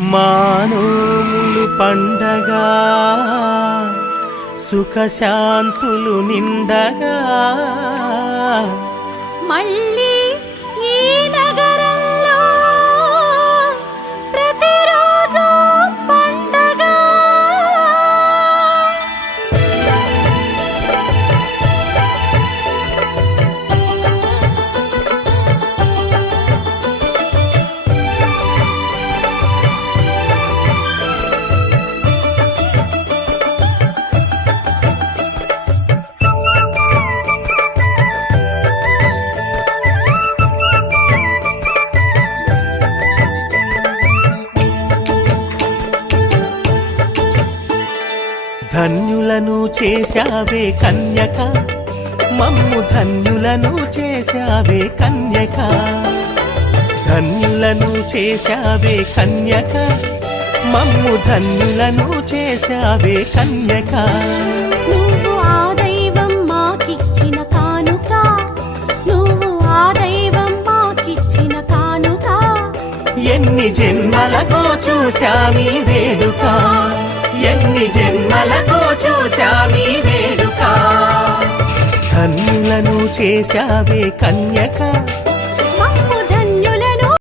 మానోములు పండగా సుఖశాంతులు నిండగా మళ్ళీ ఈ నగరంలో ప్రతిరోజు పండగ. ధన్యులను చేశావే కన్యక, మమ్ము ధన్యులను చేశావే కన్యక. ధన్యులను చేశావే కన్యక, మమ్ము ధన్యులను చేశావే కన్యక. నువ్వు ఆ దైవం మాకిచ్చిన కానుక, నువ్వు ఆ దైవం మాకిచ్చిన కానుక. ఎన్ని జన్మలకో చూశామీ వేడుక, ఎన్ని జన్మలకో చూశామీ వేడుక. ధన్యులను చేశావే కన్యక,